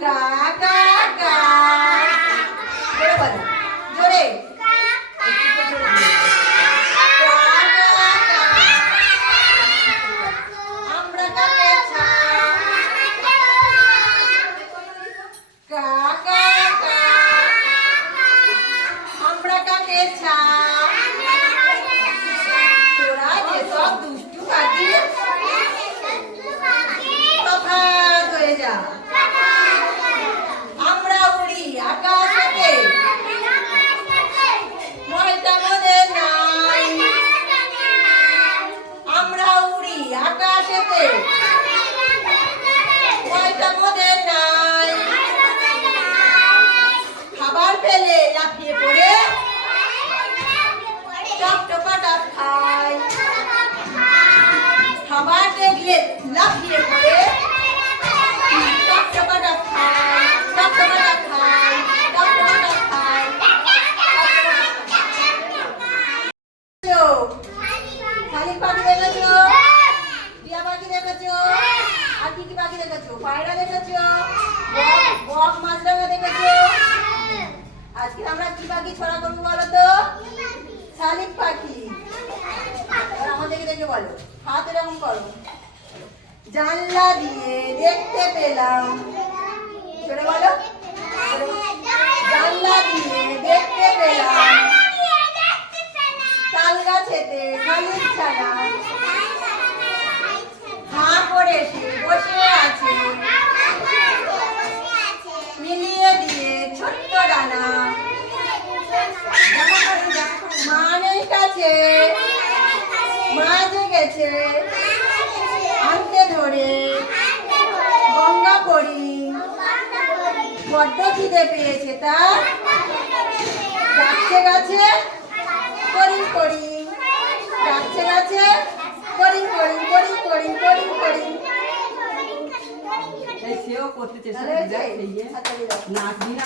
કા કા કા જોડે બધા જોડે Ciao. আজকে আমরা কি পাখি ছড়া করব বলো তো? শালিক পাখি। আমাদেরকে দেখে বলো। হাত এরকম করো। জানলা দিয়ে দেখতে পেলাম। চলে বলো। জানলা দিয়ে দেখতে পেলাম। তাল গাছেতে শালিক ছানা। হাঁ করে সে বসে আছে। মিলিয়ে দিয়ে ছোট্ট ডানা। মা নেই কাছে। মা জেগেছে। বড্ড খিদে পেয়েছে তার গাছে গাছে? করিং করিং গাছে গাছে? করিং করিং করিং করিং করিং করিম। সেও করতে চেষ্টা। নাচ দিয়ে।